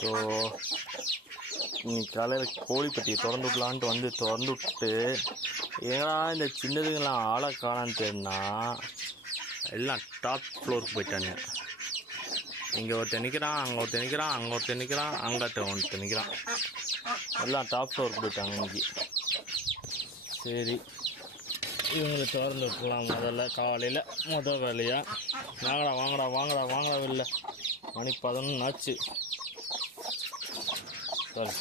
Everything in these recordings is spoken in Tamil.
ஸோ இன்னைக்கு காலையில் கோழிப்பட்டியை திறந்து விடலான்ட்டு திறந்து விட்டு ஏன்னா இந்த சின்னதுங்கெல்லாம் ஆளை காணான்னு தெரியுன்னா எல்லாம் டாப் ஃப்ளோருக்கு போயிட்டாங்க. இங்கே ஒருத்தர் நிற்கிறான், அங்கே ஒருத்தர் நிற்கிறான், அங்கே ஒருத்தர் நிற்கிறான், அங்கே ஒருத்தர் நிற்கிறான். எல்லாம் டாப் ஃப்ளோருக்கு போயிட்டாங்க இன்னைக்கு. சரி, இவங்களை திறந்து விட்டுலாம் முதல்ல காலையில் வேலையாக. வாங்கடா வெளில. மணி 11 ஆச்சு.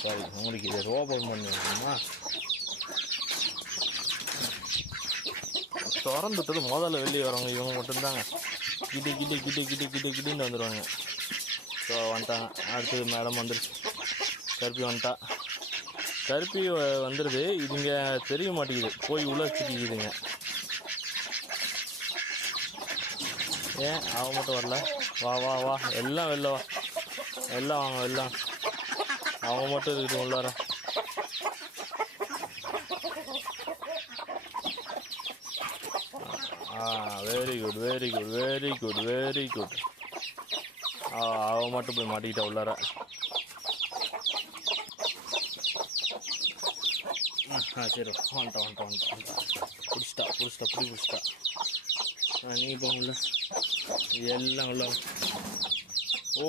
சாரி உங்களுக்கு இதை ஓப்பன் பண்ணி வைக்கணுமா? திறந்துட்டது முதல்ல வெளியே வரவங்க இவங்க மட்டும்தாங்க. கிட்டின்னு வந்துடுவாங்க. ஸோ வந்துட்டாங்க. அடுத்தது மேடம் வந்துருச்சு. கருப்பி வந்துட்டா. கருப்பி வந்துடுது. இதுங்க தெரிய மாட்டேங்குது, போய் உள்ள வச்சுக்கிதுங்க. ஏன் அவன் மட்டும் வரல? வா எல்லாம் வெளில வா, எல்லாம் வாங்க எல்லாம். அவங்க மட்டும் இருக்குது உள்ளார. Very good. அவன் மட்டும் போய் மாட்டிக்கிட்டா உள்ளார. சரி வந்துட்டான். பிடிச்சிட்டா. நீ இப்போ உள்ள எல்லாம் உள்ள. ஓ,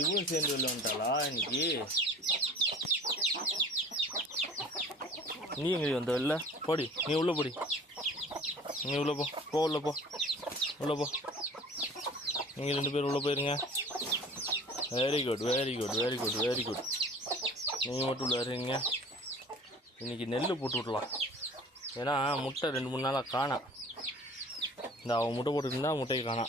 இவளும் சேர்ந்து வெளில வந்துட்டாளா இன்னைக்கு? நீ எங்கே வந்த வெளில? போடி, நீ உள்ள போடி. நீ உள்ள போ உள்ள போ. நீங்கள் 2 பேர் உள்ளே போயிருங்க. Very good. நீங்கள் மட்டும் உள்ள இருங்க. இன்றைக்கி நெல் போட்டு விடலாம். ஏன்னா முட்டை 2-3 நாளாக காணா. இந்த அவன் முட்டை போட்டுருந்தா முட்டையை காணா.